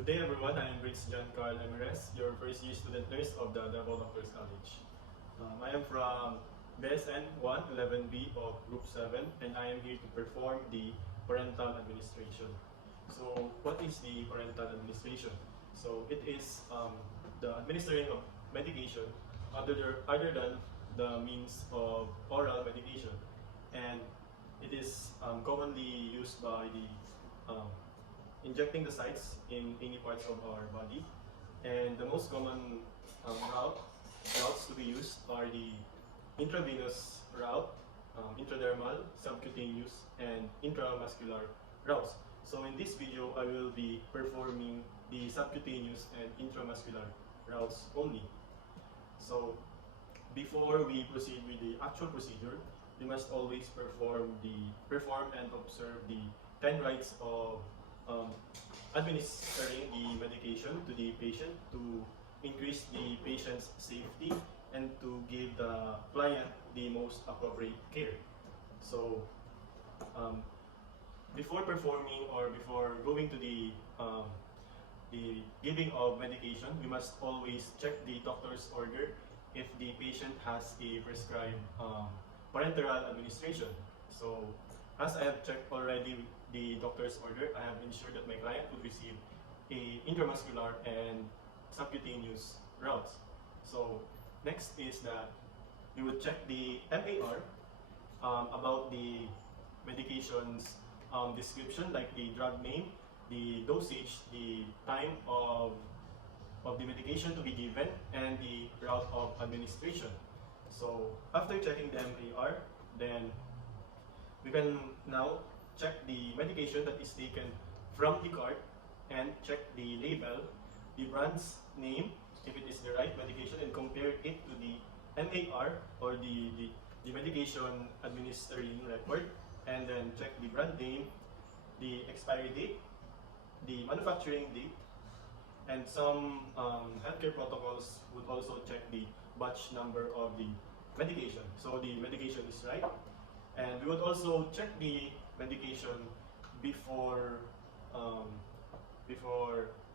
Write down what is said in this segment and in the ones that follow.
Good day everyone, I am Britz Karl Jerez, your first year student nurse of the Davao Doctors College. I am from BSN1-11B of Group 7 and I am here to perform the parental administration. So what is the parental administration? So it is the administering of medication other than the means of oral medication, and it is commonly used by the injecting the sites in any parts of our body. And the most common routes to be used are the intravenous route, intradermal, subcutaneous, and intramuscular routes. So in this video, I will be performing the subcutaneous and intramuscular routes only. So before we proceed with the actual procedure, we must always perform and observe the 10 rights of administering the medication to the patient to increase the patient's safety and to give the client the most appropriate care. So before performing or before going to the giving of medication, we must always check the doctor's order if the patient has a prescribed parenteral administration. So as I have checked already the doctor's order, I have ensured that my client would receive a intramuscular and subcutaneous routes. So next is that we would check the MAR about the medication's description, like the drug name, the dosage, the time of the medication to be given, and the route of administration. So after checking the MAR, then we can now check the medication that is taken from the cart and check the label, the brand's name, if it is the right medication, and compare it to the MAR or the medication administering record, and then check the brand name, the expiry date, the manufacturing date, and some healthcare protocols would also check the batch number of the medication. So the medication is right. And we would also check the medication before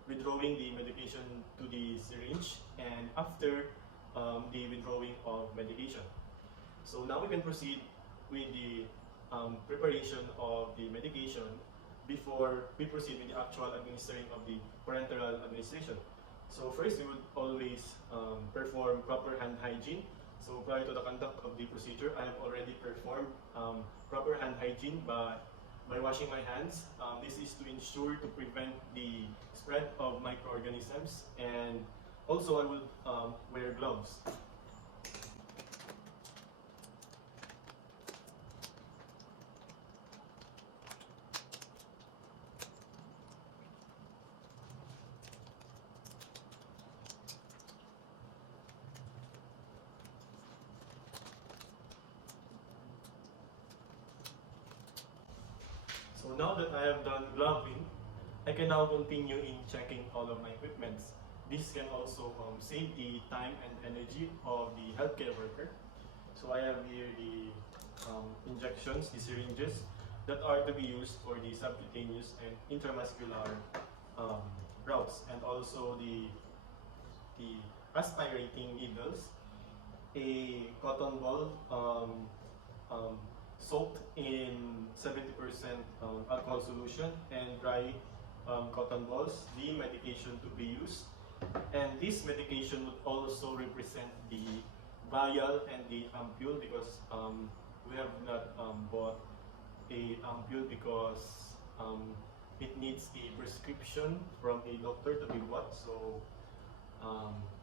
withdrawing the medication to the syringe and after the withdrawing of medication. So now we can proceed with the preparation of the medication before we proceed with the actual administering of the parenteral administration. So first, we would always perform proper hand hygiene. So prior to the conduct of the procedure, I have already performed proper hand hygiene by washing my hands. This is to ensure to prevent the spread of microorganisms, and also I will wear gloves. So now that I have done gloving, I can now continue in checking all of my equipments. This can also save the time and energy of the healthcare worker. So I have here the injections, the syringes that are to be used for the subcutaneous and intramuscular routes, and also the aspirating needles, a cotton ball soaked in 70% alcohol solution, and dry cotton balls, the medication to be used. And this medication would also represent the vial and the ampule, because we have not bought a ampule because it needs a prescription from a doctor to be bought. So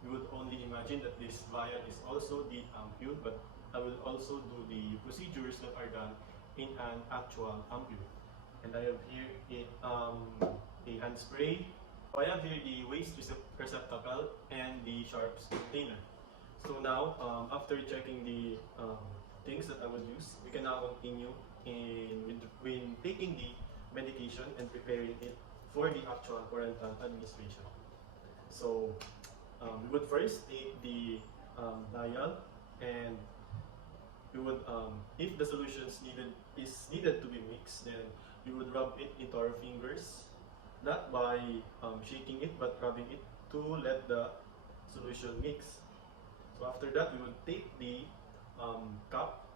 we would only imagine that this vial is also the ampule, but I will also do the procedures that are done in an actual ampule. And I have here a hand spray. I have here the waste receptacle and the sharps container. So now, after checking the things that I will use, we can now continue when taking the medication and preparing it for the actual parental administration. So we would first take the vial, and we would, if the solutions is needed to be mixed, then we would rub it into our fingers not by shaking it, but rubbing it to let the solution mix. So after that, we would take the cup,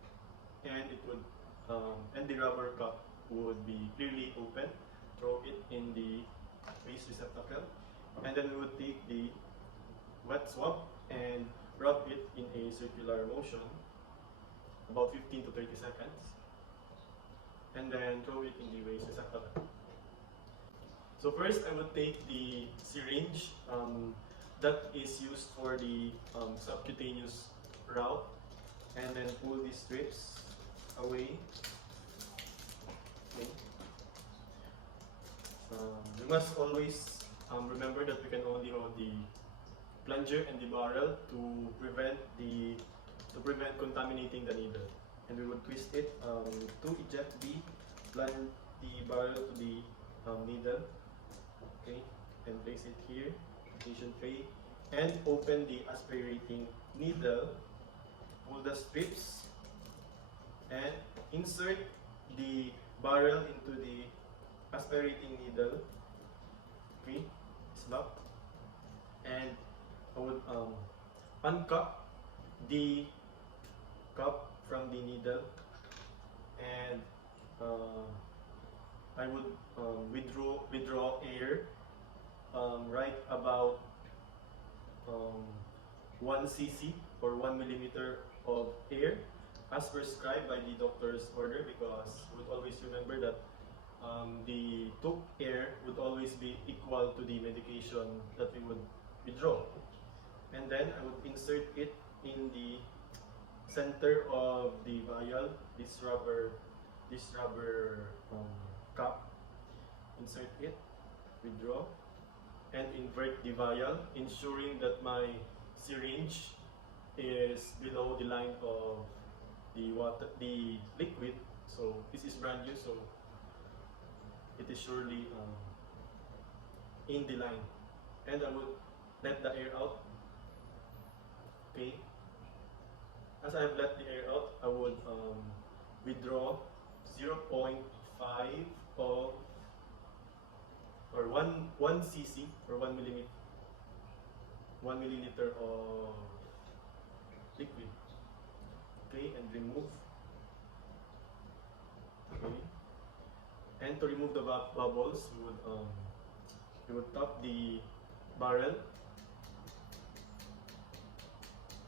and it would and the rubber cup would be clearly open. Throw it in the waste receptacle, and then we would take the wet swab and rub it in a circular motion, about 15 to 30 seconds, and then throw it in the waste receptacle. So first, I would take the syringe that is used for the subcutaneous route, and then pull these strips away. Okay. You must always remember that we can only hold the plunger and the barrel to prevent contaminating the needle. And we would twist it to eject the barrel to the needle. Okay, and place it here, application tray, and open the aspirating needle. Pull the strips and insert the barrel into the aspirating needle. Okay, it's locked. And I would uncup the cup from the needle, and I would withdraw air right about 1 cc or 1 millimeter of air as prescribed by the doctor's order, because we would always remember that the took air would always be equal to the medication that we would withdraw. And then I would insert it in the center of the vial, this rubber cup. Insert it, withdraw, and invert the vial, ensuring that my syringe is below the line of the liquid. So this is brand new, so it is surely in the line. And I would let the air out. Okay. As I have let the air out, I would withdraw 0.5 of or 1 cc or 1 milliliter of liquid. Okay, and remove. Okay, and to remove the bubbles, you would top the barrel.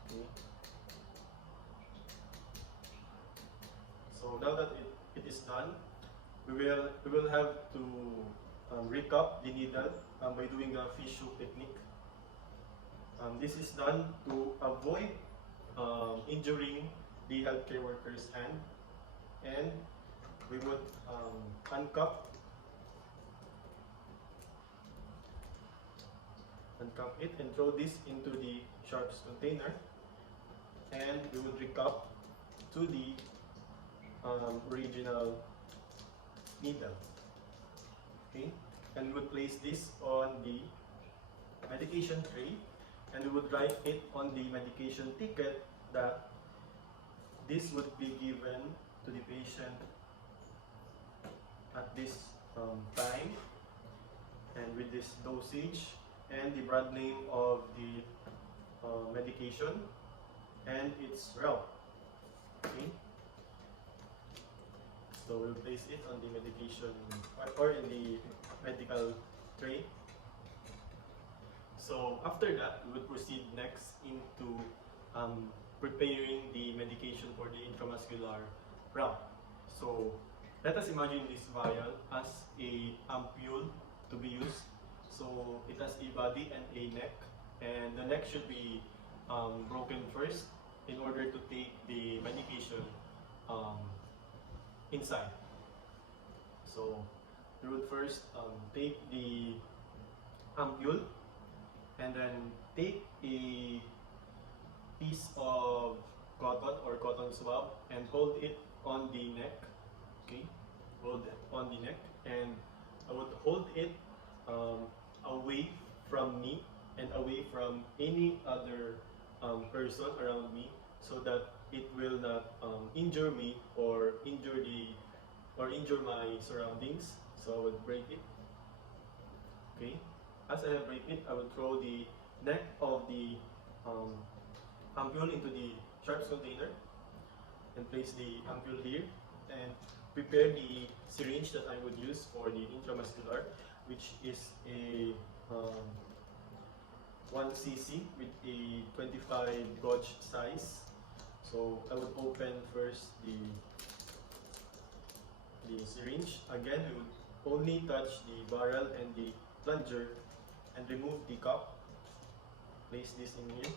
Okay. So now that it is done, we will have to recap the needle by doing a fish hook technique. This is done to avoid injuring the healthcare worker's hand, and we would uncup it and throw this into the sharps container, and we would recap to the original needle. Okay, and we would place this on the medication tray, and we would write it on the medication ticket that this would be given to the patient at this time, and with this dosage and the brand name of the medication and its route. Okay. So we'll place it on the medication or in the medical tray. So after that, we would proceed next into preparing the medication for the intramuscular route. So let us imagine this vial as a ampule to be used. So it has a body and a neck, and the neck should be broken first in order to take the medication inside. So we would first take the ampule, and then take a piece of cotton or cotton swab and hold it on the neck. Okay, hold it on the neck, and I would hold it away from me and away from any other person around me, so that it will not injure me or injure my surroundings. So I would break it Okay. As I have raped it, I will throw the neck of the ampule into the sharps container and place the ampule here and prepare the syringe that I would use for the intramuscular, which is a 1 cc with a 25 gauge size. So I would open first the syringe. Again, we would only touch the barrel and the plunger and remove the cup. Place this in here.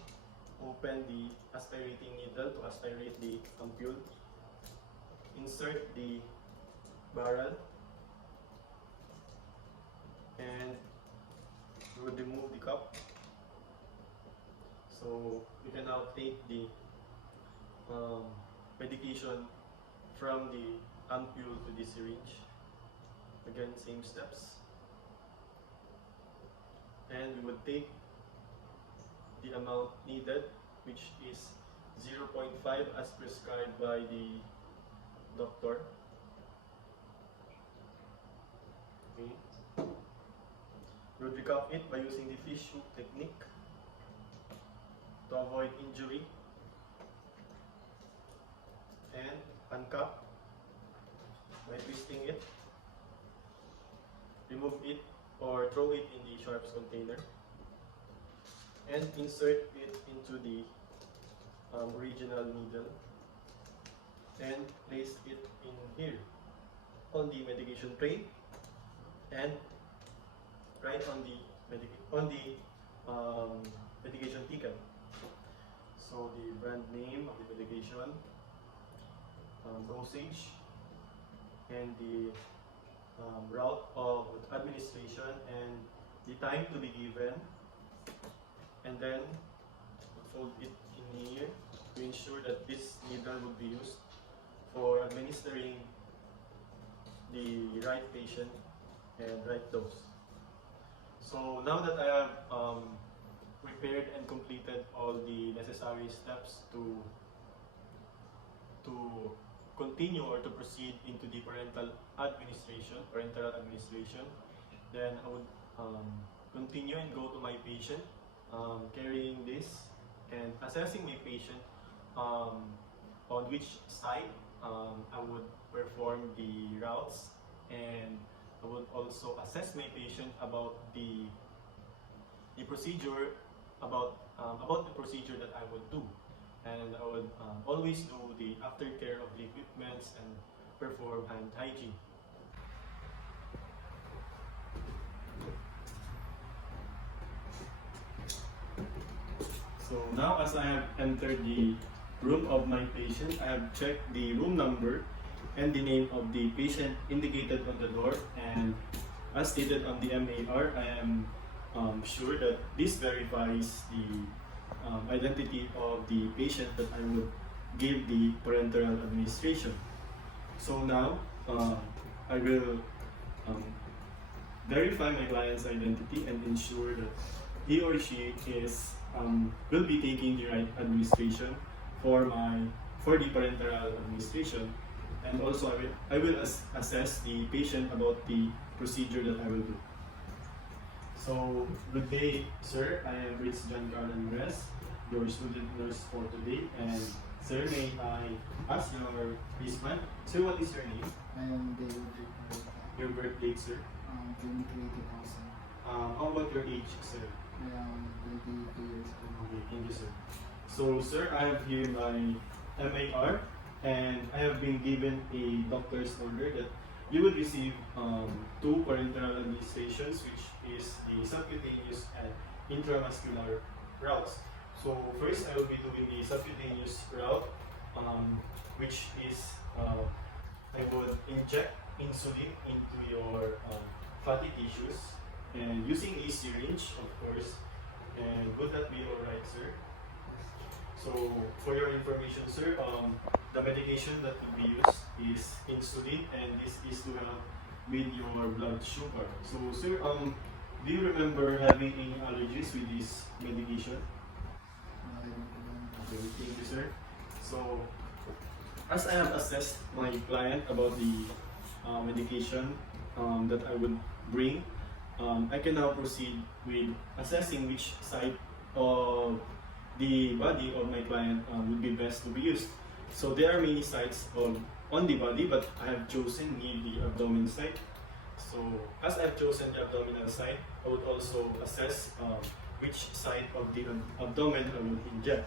Open the aspirating needle to aspirate the ampule. Insert the barrel and we would remove the cup. So you can now take the medication from the ampule to the syringe. Again, same steps. And we would take the amount needed, which is 0.5 as prescribed by the doctor. Okay. We would recap it by using the fish hook technique to avoid injury, and uncap by twisting it, remove it or throw it in the sharps container, and insert it into the original needle and place it in here on the medication tray and right on the medication ticket. So the brand name of the medication, dosage, and the route of administration and the time to be given, and then fold it in here to ensure that this needle would be used for administering the right patient and right dose. So now that I have prepared and completed all the necessary steps to continue or to proceed into the parenteral administration, then I would continue and go to my patient, carrying this and assessing my patient on which side I would perform the routes, and I would also assess my patient about the procedure, about the procedure that I would do, and I would always do the aftercare of the equipments and perform hand hygiene. So now, as I have entered the room of my patient, I have checked the room number and the name of the patient indicated on the door, and as stated on the MAR, I am sure that this verifies the identity of the patient that I would give the parenteral administration. So now I will verify my client's identity and ensure that he or she is will be taking the right administration for the parenteral administration, and also I will assess the patient about the procedure that I will do. So, good day, sir. I am Britz Karl and Jerez, your student nurse for today. And sir, may I ask your wristband? Sir, what is your name? I am David. Your birth date, sir? 23,000. How about your age, sir? I am 22 years old. Okay, thank you, sir. So, sir, I have here my MAR, and I have been given a doctor's order that you would receive 2 parenteral administrations, which is the subcutaneous and intramuscular routes. So first, I will be doing the subcutaneous route, which is I would inject insulin into your fatty tissues, and using a syringe, of course. And would that be alright, sir? So for your information, sir, the medication that will be used is insulin, and this is to help with your blood sugar. So, sir, do you remember having any allergies with this medication? Okay, thank you, sir. So, as I have assessed my client about the medication that I would bring, I can now proceed with assessing which side of the body of my client would be best to be used. So there are many sites on the body, but I have chosen near the abdomen side. So as I have chosen the abdominal side, I would also assess which side of the abdomen I will inject.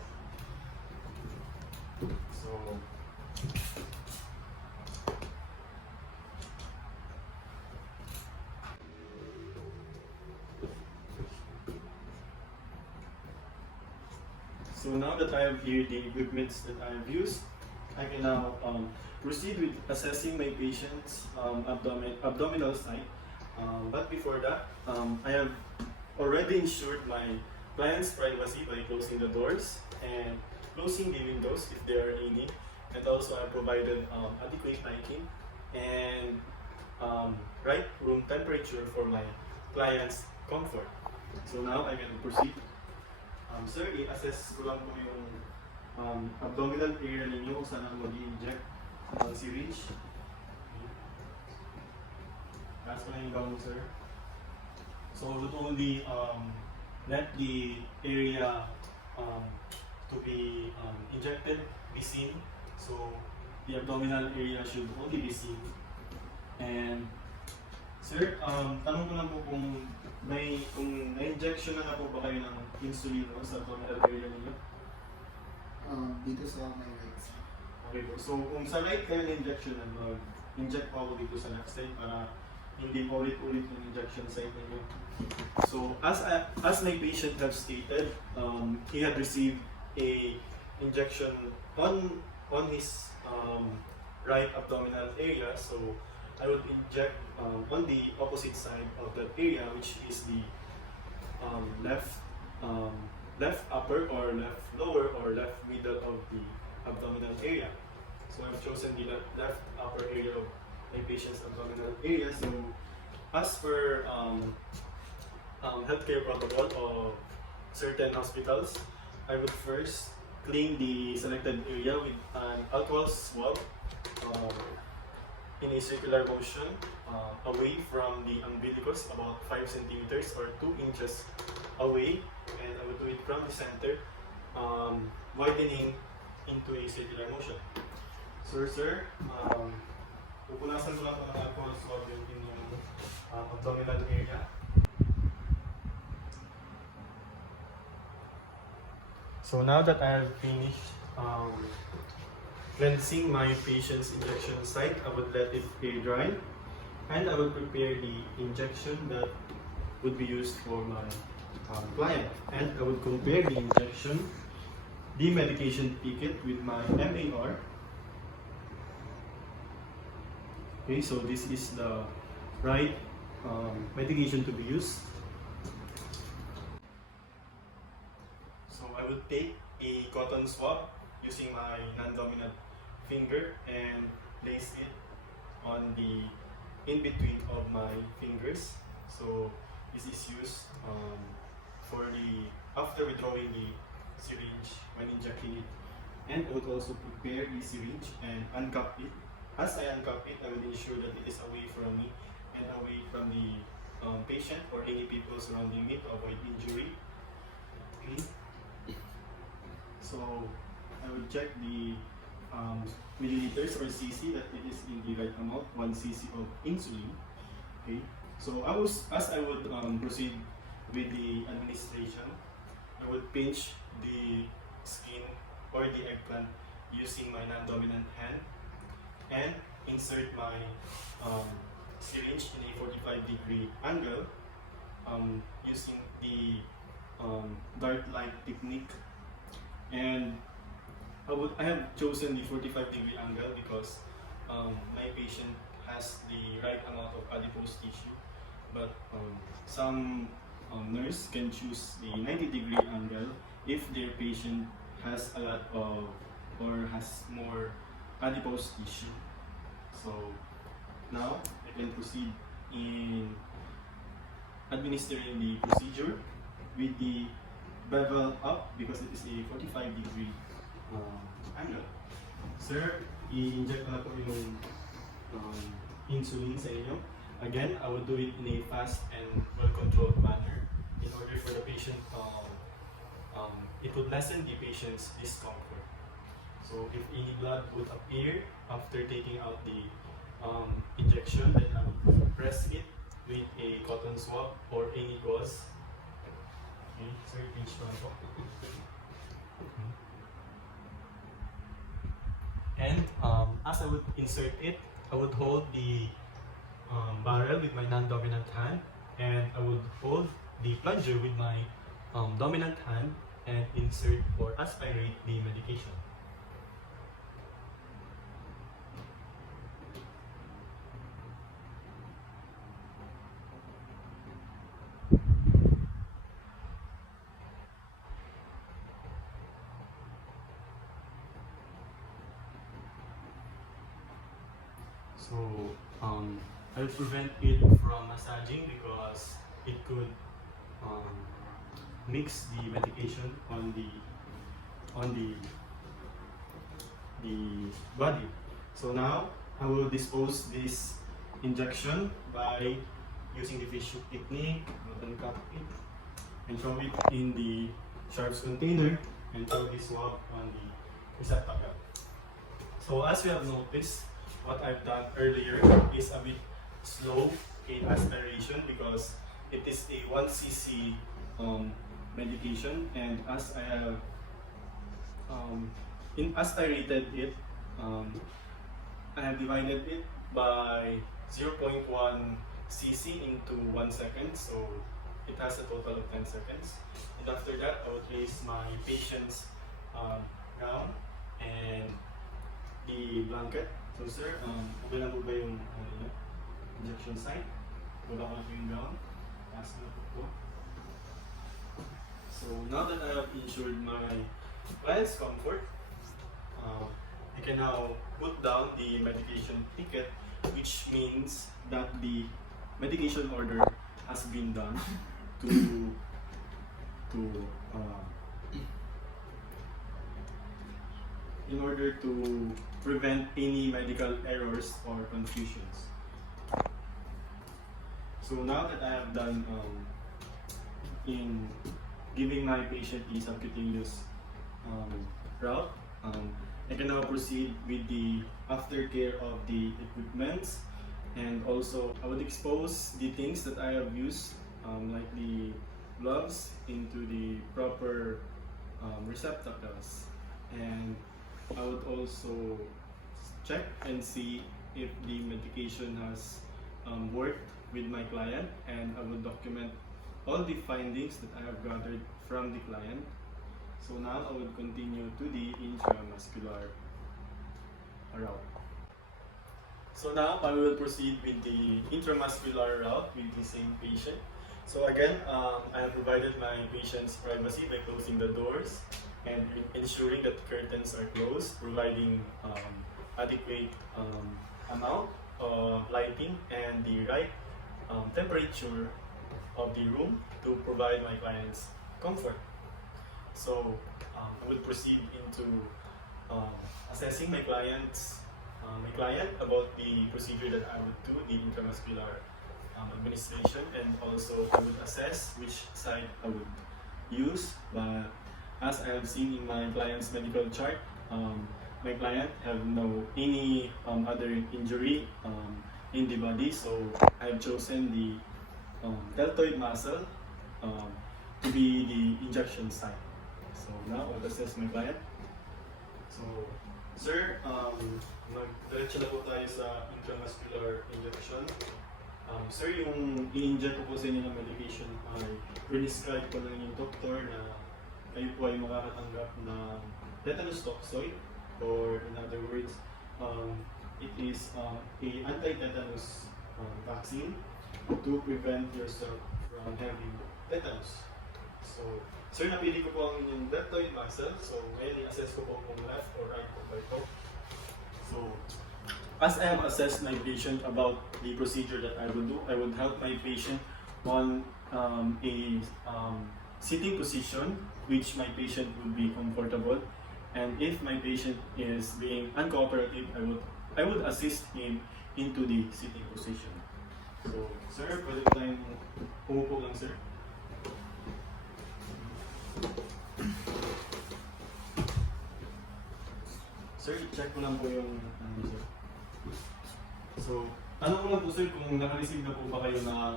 So now that I have here the equipments that I have used, I can now proceed with assessing my patient's abdominal side. But before that, I have already ensured my client's privacy by closing the doors and closing the windows if there are any, and also I provided adequate lighting and right room temperature for my client's comfort. So now I can proceed. Sir, i-assess ko lang po yung abdominal area ninyo kung saan ako mag-i-inject ng syringe. Taas ko na yung gown, sir. So not only let the area to be injected be seen. So the abdominal area should only be seen. And sir, tanong ko lang po kung na-injection na po ba kayo ng insulin sa abdominal area ninyo? Dito sa my right side. Okay po. So kung sa right kayo na-injection, mag-inject po ako dito sa left side para hindi ulit-ulit yung injection site ninyo. So as my patient have stated, he had received a injection on his right abdominal area. So I would inject on the opposite side of that area, which is the left upper or left lower or left middle of the abdominal area. So I've chosen the left upper area of my patient's abdominal area. So as per healthcare protocol of certain hospitals, I would first clean the selected area with an alcohol swab in a circular motion away from the umbilicus, about 5 centimeters or 2 inches away, and I would do it from the center, widening into a circular motion. Sir, pupunasan ko lang ito ng alcohol swab yung inyong abdominal area. So now that I have finished cleansing my patient's injection site, I would let it air dry, and I will prepare the injection that would be used for my client. And I would compare the injection, the medication ticket with my MAR. Okay, so this is the right medication to be used. So I would take a cotton swab using my non-dominant finger and place it on the in-between of my fingers. So this is used for the after withdrawing the syringe when injecting it. And I would also prepare the syringe and uncap it. As I uncap it, I will ensure that it is away from me and away from the patient or any people surrounding me to avoid injury. Okay. So I will check the milliliters or cc that it is in the right amount, 1 cc of insulin. Okay. So as I would proceed with the administration, I would pinch the skin or the eggplant using my non-dominant hand and insert my syringe in a 45-degree angle using the dart light technique. And I have chosen the 45-degree angle because my patient has the right amount of adipose tissue, but some nurse can choose the 90-degree angle if their patient has a lot of or has more adipose tissue. So now I can proceed in administering the procedure with the bevel up because it is a 45-degree angle. Sir, i-inject na po yung insulin sa inyo. again, I would do it in a fast and well-controlled manner in order for the patient, it would lessen the patient's discomfort. So if any blood would appear after taking out the injection, then I would press it with a cotton swab or any gauze. Okay, so you pinch down po. And as I would insert it, I would hold the barrel with my non-dominant hand, and I would hold the plunger with my dominant hand and insert or aspirate the medication. So I would prevent it from massaging because it could mix the medication on the body. So now I will dispose this injection by using the fish hook technique. Uncap it and throw it in the sharps container and throw this swab on the receptacle. So as we have noticed, what I've done earlier is a bit slow in aspiration because it is a 1 cc medication, and as I have aspirated it, I have divided it by 0.1 cc into 1 second, so it has a total of 10 seconds. And after that, I would place my patient's gown and the blanket. So sir, okay lang po ba yung injection site? Wala ko na po yung gown. Taas na po. So now that I have ensured my client's comfort, you can now put down the medication ticket, which means that the medication order has been done in order to prevent any medical errors or confusions. So now that I have done in giving my patient the subcutaneous route, I can now proceed with the aftercare of the equipments, and also I would expose the things that I have used, like the gloves, into the proper receptacles, and I would also check and see if the medication has worked with my client, and I would document all the findings that I have gathered from the client. So now I would continue to the intramuscular route. So now I will proceed with the intramuscular route with the same patient. So again, I have provided my patient's privacy by closing the doors and ensuring that curtains are closed, providing adequate amount of lighting and the right temperature of the room to provide my clients comfort. So I will proceed into assessing my client about the procedure that I would do, the intramuscular administration, and also I would assess which side I would use. But as I have seen in my client's medical chart, my client have no any other injury in the body, so I have chosen the deltoid muscle to be the injection site. So now I'll assess my client. So sir, mag-diretso na po tayo sa intramuscular injection. Sir, yung i-inject ko po sa inyo ng medication ay prescribe po ng yung doktor na kayo po ay makakatanggap ng tetanus toxoid, or in other words, it is a anti-tetanus vaccine to prevent yourself from having tetanus. So, sir, napili ko po ang inyong deltoid muscle. So, ngayon i-assess ko po kung left or right po ba ito. So, as I have assessed my patient about the procedure that I would do, I would help my patient on a sitting position which my patient would be comfortable. And if my patient is being uncooperative, I would assist him into the sitting position. So, sir, pwede ko tayong umupo lang, sir. Sir, i-check ko lang po yung sir. So, tanong ko lang po sir kung naka-receive na po ba kayo ng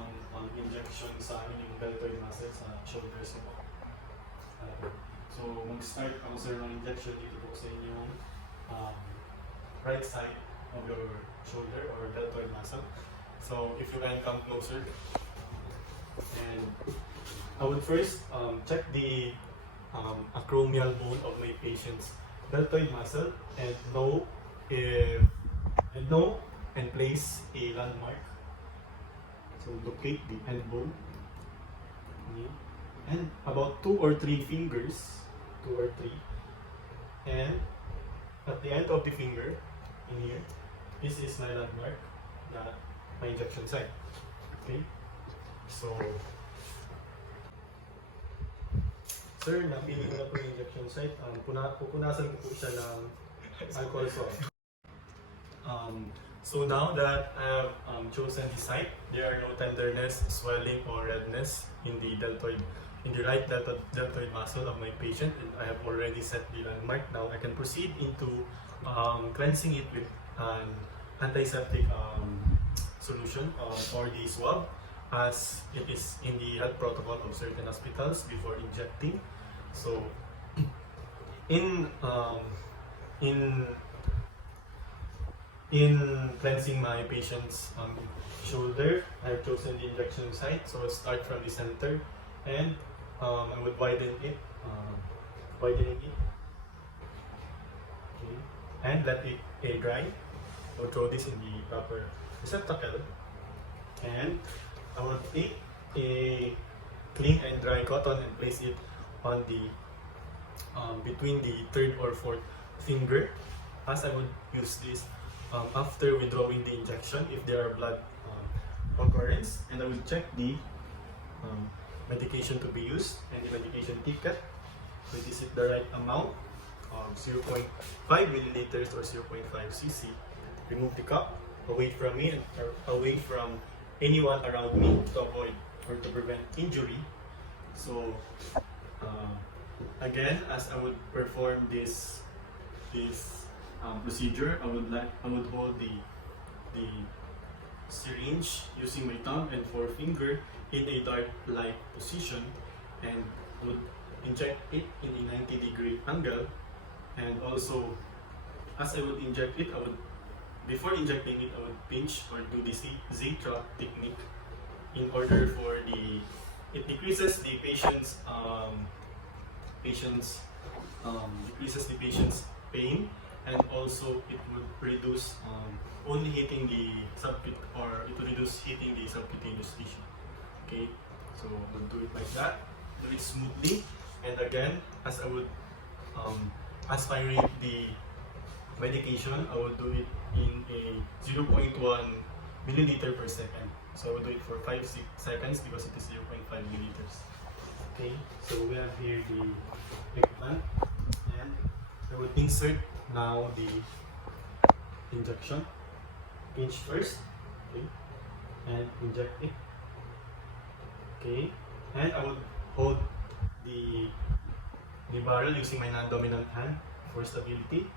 injection sa inyong deltoid muscle sa shoulders niyo po. So, mag-start ako sir ng injection dito po sa inyong right side of your shoulder or deltoid muscle. So, if you can come closer. And I would first check the acromial bone of my patient's deltoid muscle and know and place a landmark. So locate the end bone. Okay. And about 2 or 3 fingers, 2 or 3. And at the end of the finger, in here, this is my landmark, my injection site. Okay. So, sir, napili ko na po yung injection site. Pupunasan ko po siya ng alcohol swab. So now that I have chosen the site, there are no tenderness, swelling, or redness in the right deltoid muscle of my patient, and I have already set the landmark. Now I can proceed into cleansing it with an antiseptic solution or the swab, as it is in the health protocol of certain hospitals before injecting. So, in cleansing my patient's shoulder, I've chosen the injection site. So I'll start from the center, and I would widen it, okay, and let it dry. I'll throw this in the proper receptacle, and I will take a clean and dry cotton and place it on the between the 3rd or 4th finger, as I would use this after withdrawing the injection if there are blood occurrence, and I will check the medication to be used and the medication ticket. So is it the right amount of 0.5 milliliters or 0.5 cc. Remove the cup away from me and away from anyone around me to avoid or to prevent injury. So again, as I would perform this procedure, I would hold the syringe using my thumb and forefinger in a dark light position, and would inject it in a 90-degree angle. And also, as I would inject it, before injecting it, I would pinch or do the Z-trap technique in order for it decreases the patient's pain, and also it would reduce only hitting the subcutaneous tissue. Okay, so we'll do it like that, do it smoothly, and again, as I would aspirate the medication, I will do it in a 0.1 milliliter per second. So I will do it for 5-6 seconds because it is 0.5 milliliters. Okay, so we have here the eggplant, and I will insert now the injection. Pinch first, okay, and inject it. Okay, and I will hold the barrel using my non-dominant hand for stability,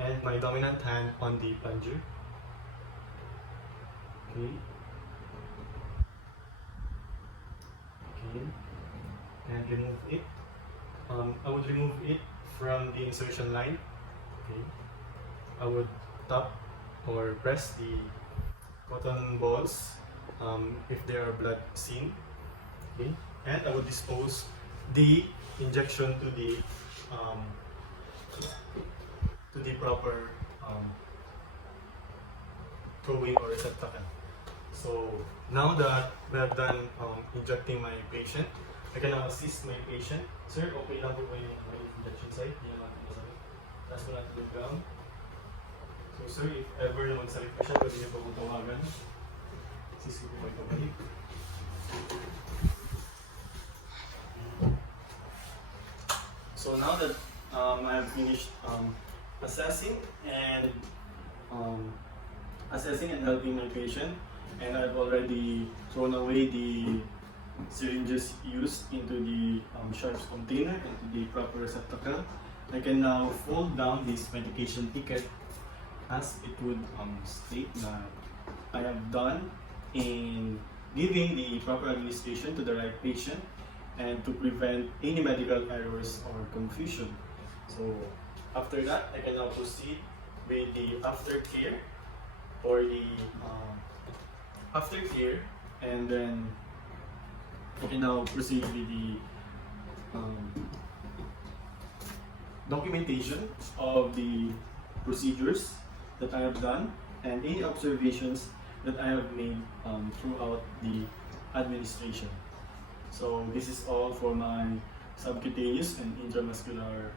and my dominant hand on the plunger. Okay. Okay. And remove it. I would remove it from the insertion line. Okay. I would tap or press the cotton balls if there are blood seen. Okay. And I would dispose the injection to the proper throwing or receptacle. So now that we have done injecting my patient, I can now assist my patient. Sir, okay lang po yung injection site? Hindi naman ito masakit. Taas ko natin yung ground. So sir, if ever na magsakit pa siya, pwede niyo po kong tawagan. Assist ko po ito balik. So now that I have finished assessing and helping my patient, and I've already thrown away the syringes used into the sharps container into the proper receptacle. I can now fold down this medication ticket as it would state that I have done in giving the proper administration to the right patient and to prevent any medical errors or confusion. So after that, I can now proceed with the aftercare or the aftercare, and then I can now proceed with the documentation of the procedures that I have done and any observations that I have made throughout the administration. So this is all for my subcutaneous and intramuscular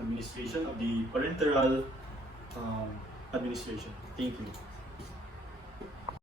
administration of the parenteral administration. Thank you.